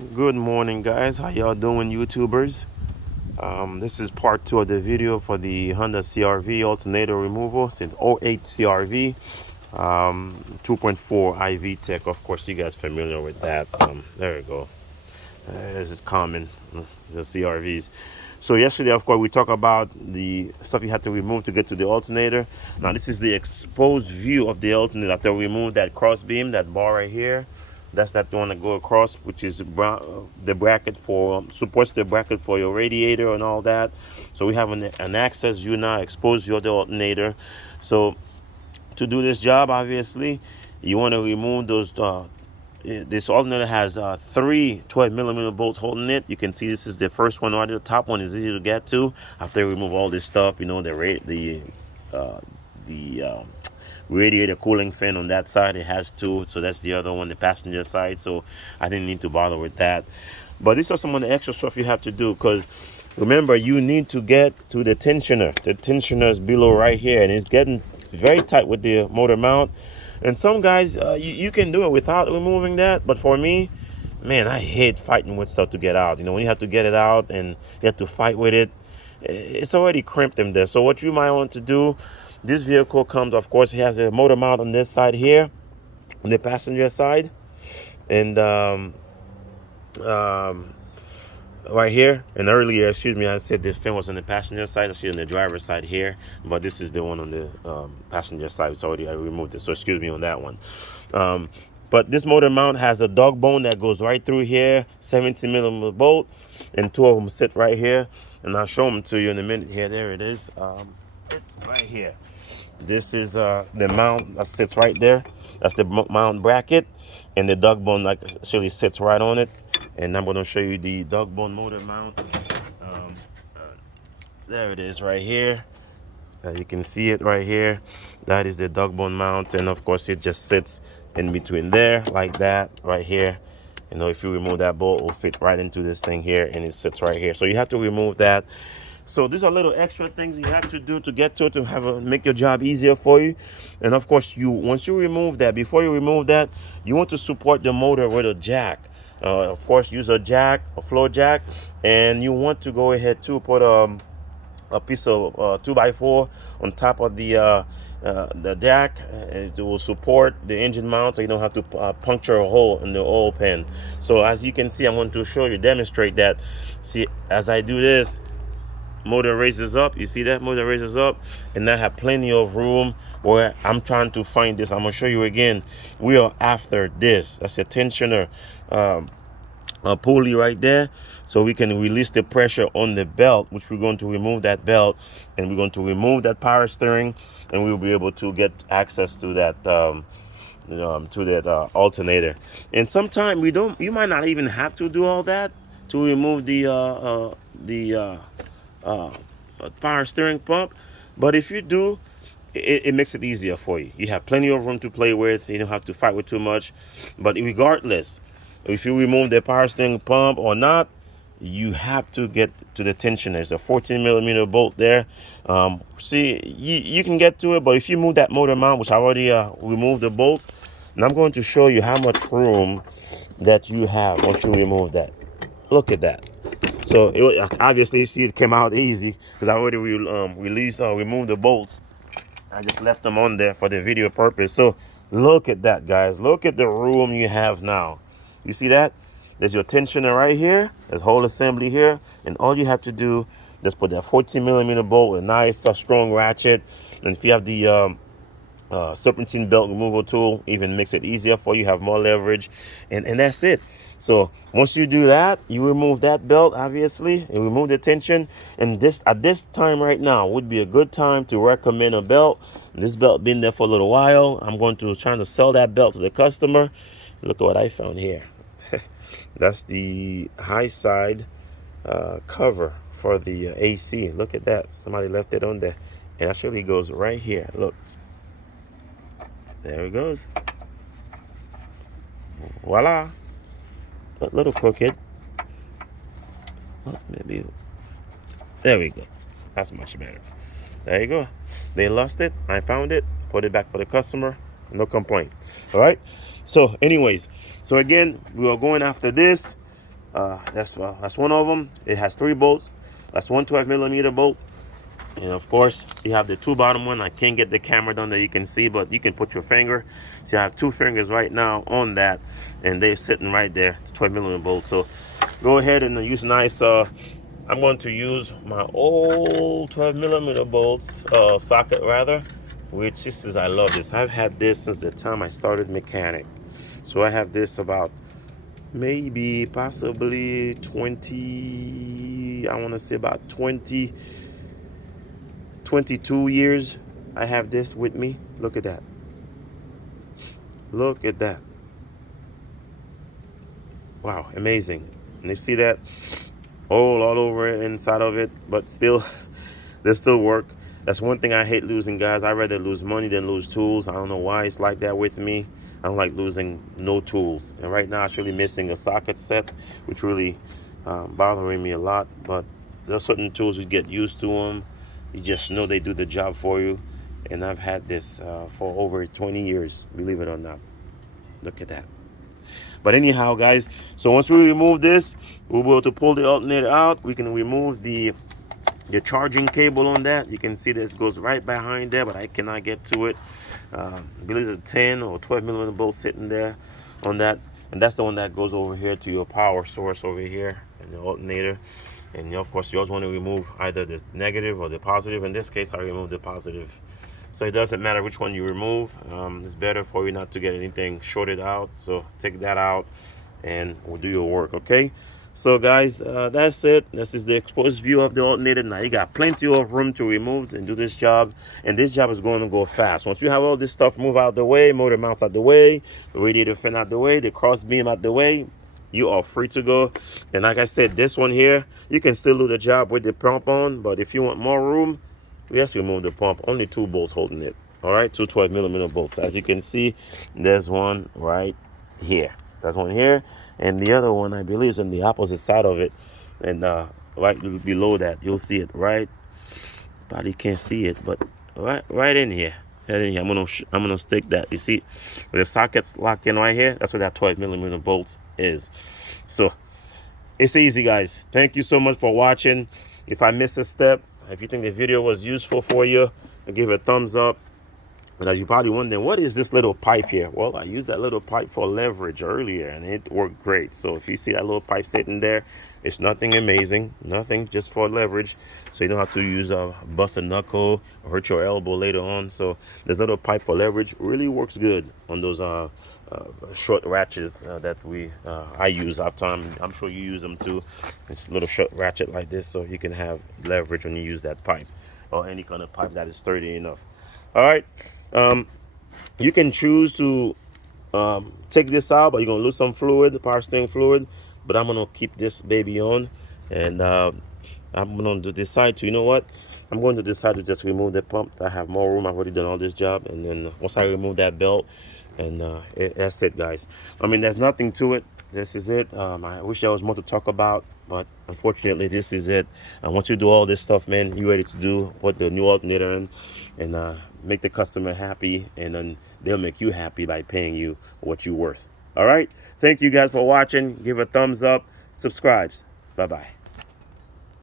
Good morning, guys. How y'all doing, YouTubers? This is part 2 of the video for the Honda CRV alternator removal since '08 CRV 2.4 IV Tech. Of course, you guys familiar with that. There we go. This is common, the CRVs. So yesterday, of course, we talked about the stuff you had to remove to get to the alternator. Now this is the exposed view of the alternator after we remove that cross beam, that bar right here. That's that one that go across, which is the bracket for supports the bracket for your radiator and all that. So we have an access view now, exposed view of the alternator. So to do this job, obviously, you want to remove those. This alternator has three 12mm bolts holding it. You can see this is the first one, right? The top one is easy to get to after you remove all this stuff. You know, uh, the radiator cooling fan on that side, it has two. So that's the other one, the passenger side. So I didn't need to bother with that. But these are some of the extra stuff you have to do, because remember, you need to get to the tensioner. The tensioner is below right here, and it's getting very tight with the motor mount. And some guys, you can do it without removing that. But for me, man, I hate fighting with stuff to get out. You know, when you have to get it out and you have to fight with it, it's already crimped in there. So what you might want to do, this vehicle comes, of course, it has a motor mount on this side here, on the passenger side. And um, right here, and earlier, excuse me, I said the fin was on the passenger side. Actually on the driver's side here, but this is the one on the passenger side. It's already, I removed it, so excuse me on that one. But this motor mount has a dog bone that goes right through here, 17mm bolt, and two of them sit right here, and I'll show them to you in a minute here. There it is. It's right here. This is the mount that sits right there. That's the mount bracket, and the dog bone actually sits right on it. And I'm going to show you the dog bone motor mount. Um, uh, there it is right here. You can see it right here. That is the dog bone mount, and of course it just sits in between there like that right here. You know, if you remove that bolt, it will fit right into this thing here, and it sits right here. So you have to remove that. So these are little extra things you have to do to get to it, to make your job easier for you. And of course, once you remove that, before you remove that, you want to support the motor with a jack. Of course, use a jack, a floor jack, and you want to go ahead to put a piece of 2x4 on top of the jack. It will support the engine mount, so you don't have to puncture a hole in the oil pan. So as you can see, I'm going to show you, demonstrate that. See, as I do this, motor raises up. You see that motor raises up, and I have plenty of room where I'm trying to find this. I'm gonna show you again. We are after this. That's a tensioner pulley right there, so we can release the pressure on the belt, which we're going to remove that belt, and we're going to remove that power steering, and we'll be able to get access to that alternator. And sometimes you might not even have to do all that to remove the uh, power steering pump, but if you do, it makes it easier for you. You have plenty of room to play with. You don't have to fight with too much. But regardless, if you remove the power steering pump or not, you have to get to the tensioner. There's a 14mm bolt there. See, you can get to it, but if you move that motor mount, which I already removed the bolts, and I'm going to show you how much room that you have once you remove that. Look at that. So obviously, you see, it came out easy because I already removed the bolts. I just left them on there for the video purpose. So look at that, guys. Look at the room you have now. You see that? There's your tensioner right here. There's whole assembly here. And all you have to do, just put that 14mm bolt with a nice strong ratchet. And if you have the serpentine belt removal tool, even makes it easier for you, have more leverage, and that's it. So once you do that, you remove that belt, obviously, and remove the tension. And this, at this time right now, would be a good time to recommend a belt. This belt been there for a little while. I'm going to try to sell that belt to the customer. Look at what I found here. That's the high side cover for the AC. Look at that. Somebody left it on there. It actually goes right here. Look. There it goes. Voila. A little crooked. Oh, maybe. There we go. That's much better. There you go. They lost it. I found it. Put it back for the customer. No complaint. All right. So anyways, so again, we are going after this. That's one of them. It has 3 bolts. That's one 12mm bolt. And of course, you have the 2 bottom one. I can't get the camera down there, you can see, but you can put your finger. See, I have 2 fingers right now on that, and they're sitting right there, the 12mm bolt. So go ahead and use nice. I'm going to use my old 12mm bolts socket rather, which this is, I love this. I've had this since the time I started mechanic. So I have this about maybe possibly 20, I want to say about 22 years I have this with me. Look at that. Look at that. Wow, amazing. And you see that hole all over inside of it, but still they still work. That's one thing I hate losing, guys. I'd rather lose money than lose tools. I don't know why it's like that with me. I don't like losing no tools. And right now, I'm really missing a socket set, which really bothering me a lot. But there's certain tools you get used to them. You just know they do the job for you. And I've had this for over 20 years, believe it or not. Look at that. But anyhow, guys, so once we remove this, we'll be able to pull the alternator out. We can remove the charging cable on that. You can see this goes right behind there, but I cannot get to it. I believe it's a 10 or 12mm bolt sitting there on that, and that's the one that goes over here to your power source over here and the alternator. And of course, you always want to remove either the negative or the positive. In this case, I removed the positive, so it doesn't matter which one you remove. It's better for you not to get anything shorted out. So take that out and we'll do your work. Okay, so guys, that's it. This is the exposed view of the alternator. Now you got plenty of room to remove and do this job, and this job is going to go fast. Once you have all this stuff move out the way, motor mounts out the way, the radiator fin out the way, the cross beam out the way, you are free to go. And like I said, this one here, you can still do the job with the pump on, but if you want more room, we have to remove the pump. Only 2 bolts holding it. All right, 2 12mm bolts. As you can see, there's one right here. There's one here, and the other one I believe is on the opposite side of it. And right below that, you'll see it right. Probably can't see it, but right in here. I'm gonna stick that. You see, where the sockets locked in right here. That's where that 12mm bolt is. So it's easy, guys. Thank you so much for watching. If I missed a step, if you think the video was useful for you, give it a thumbs up. And as you're probably wondering, what is this little pipe here? Well, I used that little pipe for leverage earlier, and it worked great. So if you see that little pipe sitting there, it's nothing amazing, nothing, just for leverage. So you don't have to use a bust a knuckle or hurt your elbow later on. So this little pipe for leverage really works good on those short ratchets that I use all the time. I'm sure you use them too. It's a little short ratchet like this, so you can have leverage when you use that pipe, or any kind of pipe that is sturdy enough. All right. You can choose to take this out, but you're gonna lose some fluid, the power steering fluid. But I'm gonna keep this baby on, and I'm going to decide to, you know what, I'm going to decide to just remove the pump. I have more room. I've already done all this job, and then once I remove that belt, and that's it, guys. I mean, there's nothing to it. This is it. I wish there was more to talk about, but unfortunately, this is it. And once you do all this stuff, man, you're ready to do what the new alternator and make the customer happy, and then they'll make you happy by paying you what you're worth. All right. Thank you guys for watching. Give a thumbs up. Subscribe. Bye-bye.